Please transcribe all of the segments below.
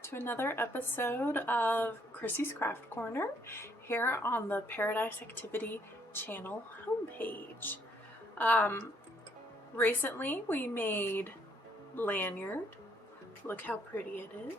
back to another episode of Chrissy's Craft Corner here on the Paradise Activity channel homepage. Recently we made Lanyard. Look how pretty it is.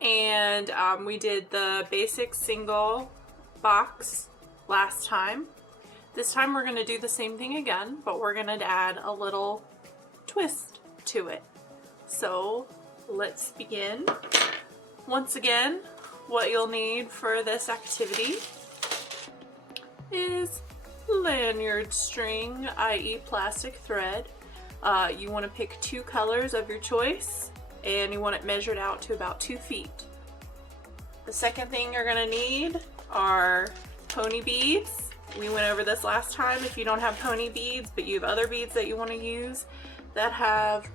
And we did the basic single box last time. This time we're going to do the same thing again, but we're going to add a little twist to it. So let's begin. Once again, what you'll need for this activity is lanyard string, i.e. plastic thread. You want to pick 2 colors of your choice and you want it measured out to about 2 feet. The second thing you're going to need are pony beads. We went over this last time. If you don't have pony beads but you have other beads that you want to use that have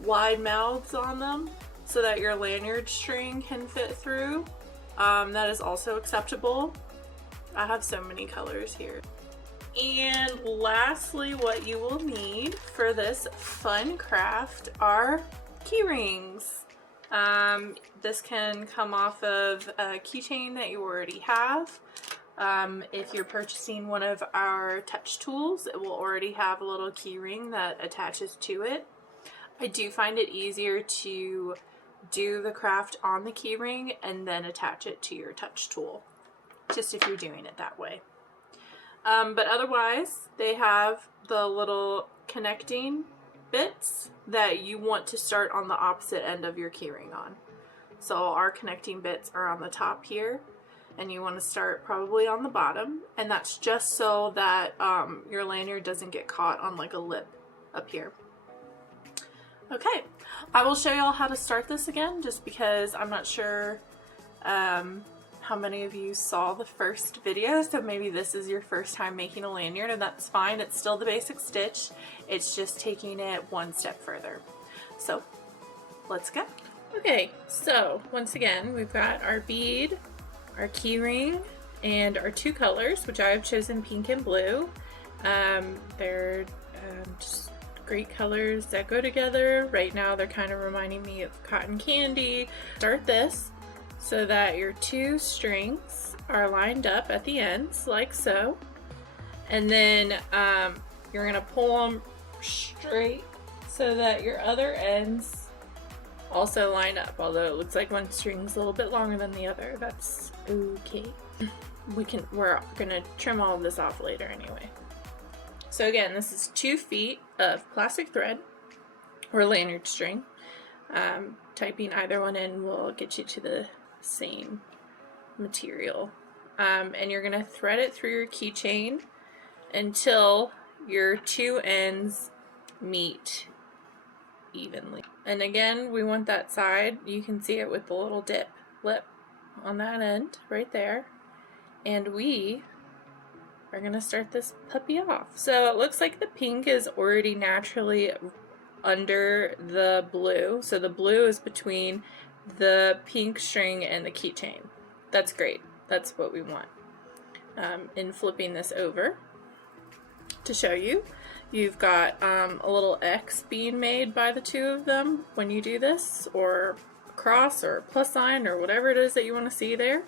wide mouths on them so that your lanyard string can fit through, that is also acceptable. I have so many colors here. And lastly, what you will need for this fun craft are key rings. This can come off of a keychain that you already have. If you're purchasing one of our touch tools, it will already have a little key ring that attaches to it. I do find it easier to do the craft on the key ring and then attach it to your touch tool, just if you're doing it that way. But otherwise, they have the little connecting bits that you want to start on the opposite end of your key ring on. So our connecting bits are on the top here, and you want to start probably on the bottom, and that's just so that your lanyard doesn't get caught on like a lip up here. Okay, I will show y'all how to start this again, just because I'm not sure how many of you saw the first video, so maybe this is your first time making a lanyard, and that's fine. It's still the basic stitch, it's just taking it one step further. So let's go. Okay, so once again, we've got our bead, our key ring, and our 2 colors, which I have chosen pink and blue. They're just great colors that go together. Right now they're kind of reminding me of cotton candy. Start this so that your 2 strings are lined up at the ends like so, and then you're gonna pull them straight so that your other ends also line up, although it looks like one string's a little bit longer than the other. That's okay. We're gonna trim all of this off later anyway. So again, this is 2 feet of plastic thread or lanyard string. Typing either one in will get you to the same material. And you're going to thread it through your keychain until your 2 ends meet evenly. And again, we want that side. You can see it with the little dip lip on that end right there. And we are going to start this puppy off. So it looks like the pink is already naturally under the blue. So the blue is between the pink string and the keychain. That's great. That's what we want. In flipping this over to show you, you've got a little X being made by the 2 of them when you do this, or a cross or a plus sign or whatever it is that you want to see there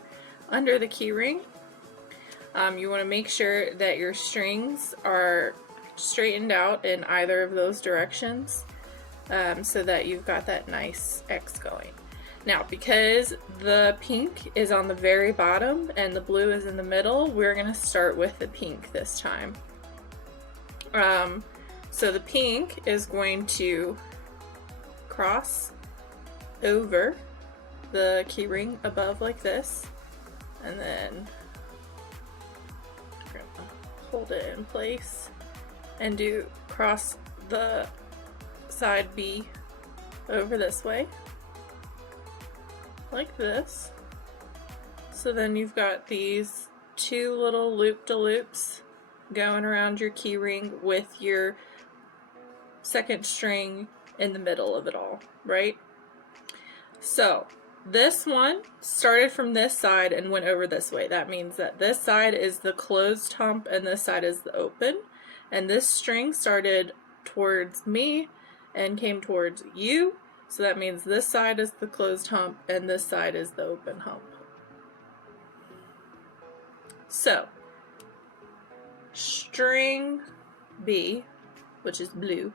under the key ring. You want to make sure that your strings are straightened out in either of those directions, so that you've got that nice X going. Now, because the pink is on the very bottom and the blue is in the middle, we're going to start with the pink this time. So the pink is going to cross over the key ring above like this, and then hold it in place and do cross the side B over this way like this. So then you've got these 2 little loop-de-loops going around your key ring with your 2nd string in the middle of it all, right? So this one started from this side and went over this way. That means that this side is the closed hump and this side is the open. And this string started towards me and came towards you, So that means this side is the closed hump and this side is the open hump. So string B, which is blue,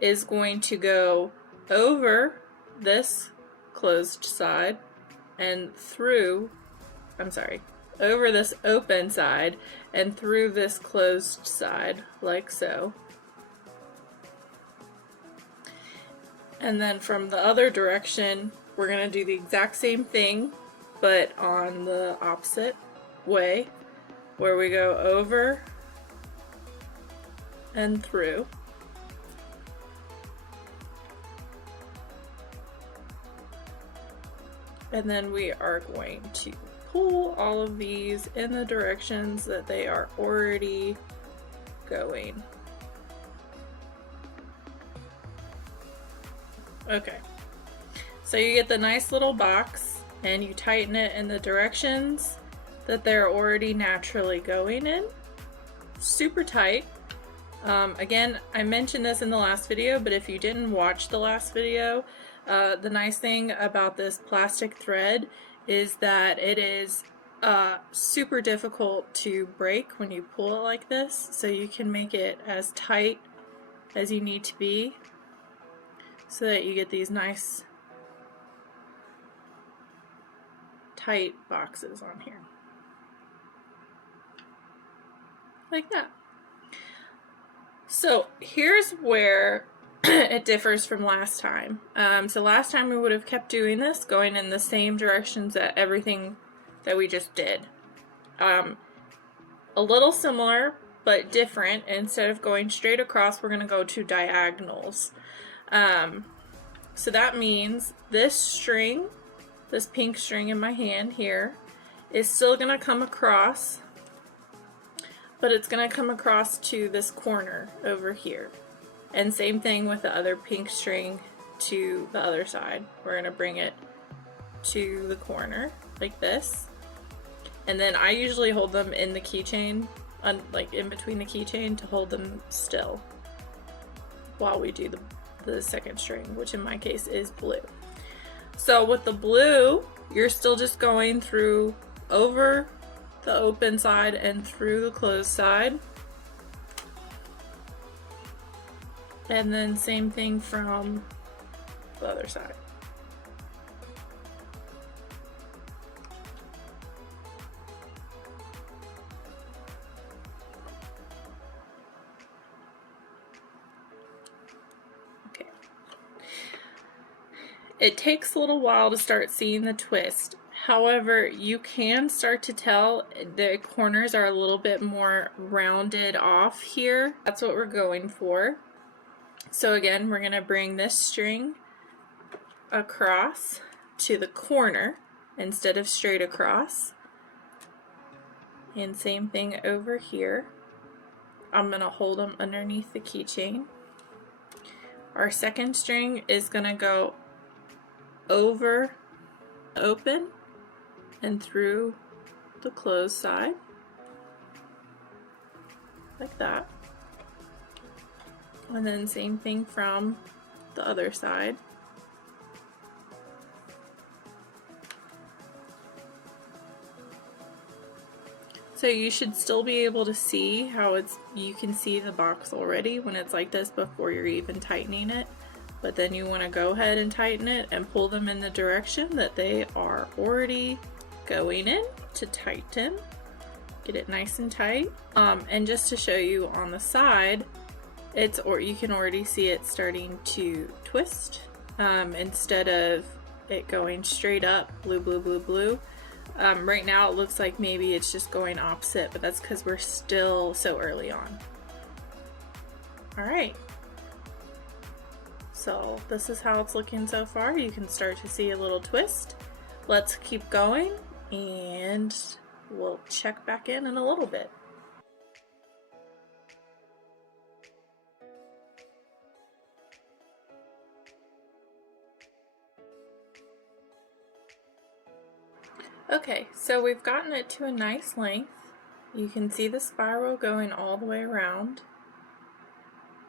is going to go over this closed side and through, over this open side and through this closed side, like so. And then from the other direction, we're going to do the exact same thing, but on the opposite way, where we go over and through. And then we are going to pull all of these in the directions that they are already going. Okay, so you get the nice little box and you tighten it in the directions that they're already naturally going in. Super tight. Again, I mentioned this in the last video, but if you didn't watch the last video, the nice thing about this plastic thread is that it is super difficult to break when you pull it like this, so you can make it as tight as you need to be so that you get these nice tight boxes on here. Like that. So here's where it differs from last time. So last time we would have kept doing this, going in the same directions that everything that we just did. A little similar, but different. Instead of going straight across, we're going to go to diagonals. So that means this string, this pink string in my hand here, is still going to come across, but it's going to come across to this corner over here. And same thing with the other pink string to the other side. We're going to bring it to the corner like this. And then I usually hold them in the keychain, like in between the keychain, to hold them still while we do the second string, which in my case is blue. So with the blue, you're still just going through over the open side and through the closed side. And then same thing from the other side. Okay. It takes a little while to start seeing the twist. However, you can start to tell the corners are a little bit more rounded off here. That's what we're going for. So again, we're going to bring this string across to the corner instead of straight across. And same thing over here. I'm going to hold them underneath the keychain. Our second string is going to go over open and through the closed side, like that. And then same thing from the other side. So you should still be able to see how you can see the box already when it's like this before you're even tightening it. But then you want to go ahead and tighten it and pull them in the direction that they are already going in to tighten. Get it nice and tight. And just to show you on the side, you can already see it starting to twist. Instead of it going straight up, blue, blue, blue, blue. Right now it looks like maybe it's just going opposite, but that's because we're still so early on. Alright. So this is how it's looking so far. You can start to see a little twist. Let's keep going and we'll check back in a little bit. Okay, so we've gotten it to a nice length. You can see the spiral going all the way around.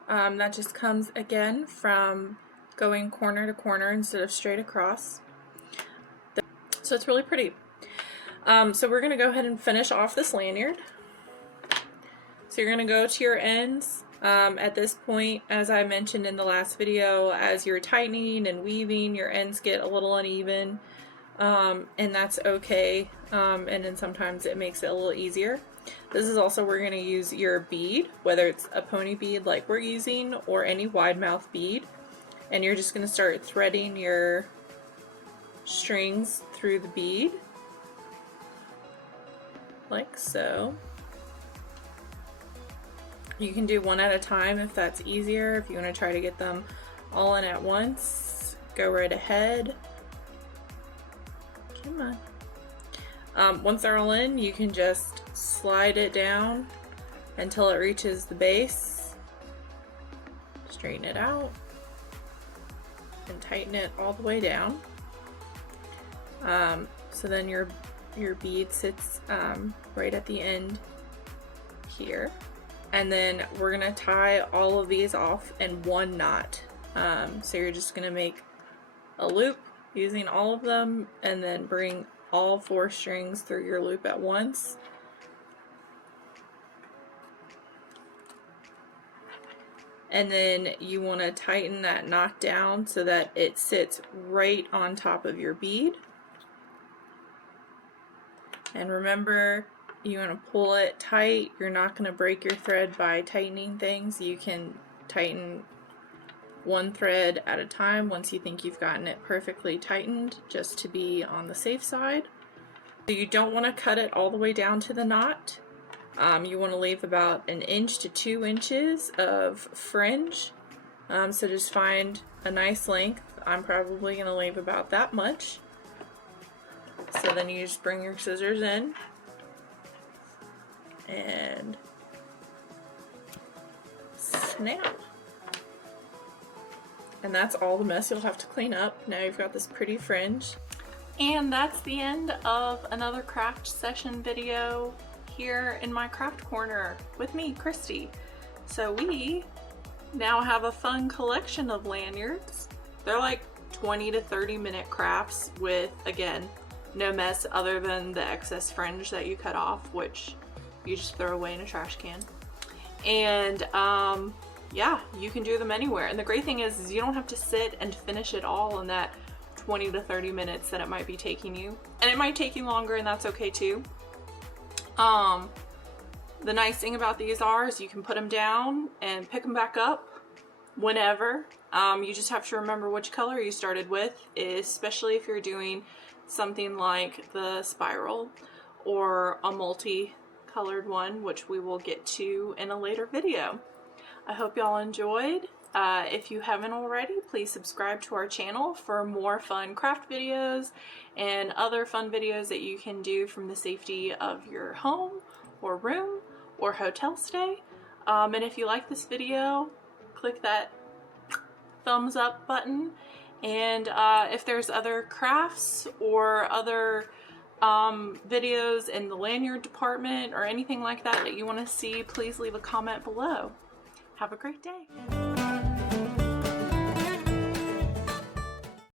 That just comes again from going corner to corner instead of straight across. So it's really pretty. So we're going to go ahead and finish off this lanyard. So you're going to go to your ends. At this point, as I mentioned in the last video, as you're tightening and weaving, your ends get a little uneven, and that's okay, and then sometimes it makes it a little easier. This is also where you're going to use your bead, whether it's a pony bead like we're using or any wide mouth bead, and you're just going to start threading your strings through the bead like so. You can do one at a time if that's easier. If you want to try to get them all in at once, go right ahead. Come on. Once they're all in, you can just slide it down until it reaches the base. Straighten it out and tighten it all the way down. So then your bead sits right at the end here. And then we're gonna tie all of these off in one knot. So you're just gonna make a loop using all of them and then bring all 4 strings through your loop at once. And then you want to tighten that knot down so that it sits right on top of your bead. And remember, you want to pull it tight. You're not going to break your thread by tightening things. You can tighten one thread at a time once you think you've gotten it perfectly tightened, just to be on the safe side. So you don't want to cut it all the way down to the knot. You want to leave about 1 inch to 2 inches of fringe. So just find a nice length. I'm probably going to leave about that much. So then you just bring your scissors in and snap. And that's all the mess you'll have to clean up. Now you've got this pretty fringe. And that's the end of another craft session video here in my craft corner with me, Christy. So we now have a fun collection of lanyards. They're like 20 to 30 minute crafts with, again, no mess other than the excess fringe that you cut off, which you just throw away in a trash can. And yeah, you can do them anywhere. And the great thing is you don't have to sit and finish it all in that 20 to 30 minutes that it might be taking you. And it might take you longer, and that's okay too. The nice thing about these is you can put them down and pick them back up whenever. You just have to remember which color you started with, especially if you're doing something like the spiral or a multi-colored one, which we will get to in a later video. I hope y'all enjoyed. If you haven't already, please subscribe to our channel for more fun craft videos and other fun videos that you can do from the safety of your home or room or hotel stay. And if you like this video, click that thumbs up button. And if there's other crafts or other videos in the lanyard department or anything like that that you want to see, please leave a comment below. Have a great day.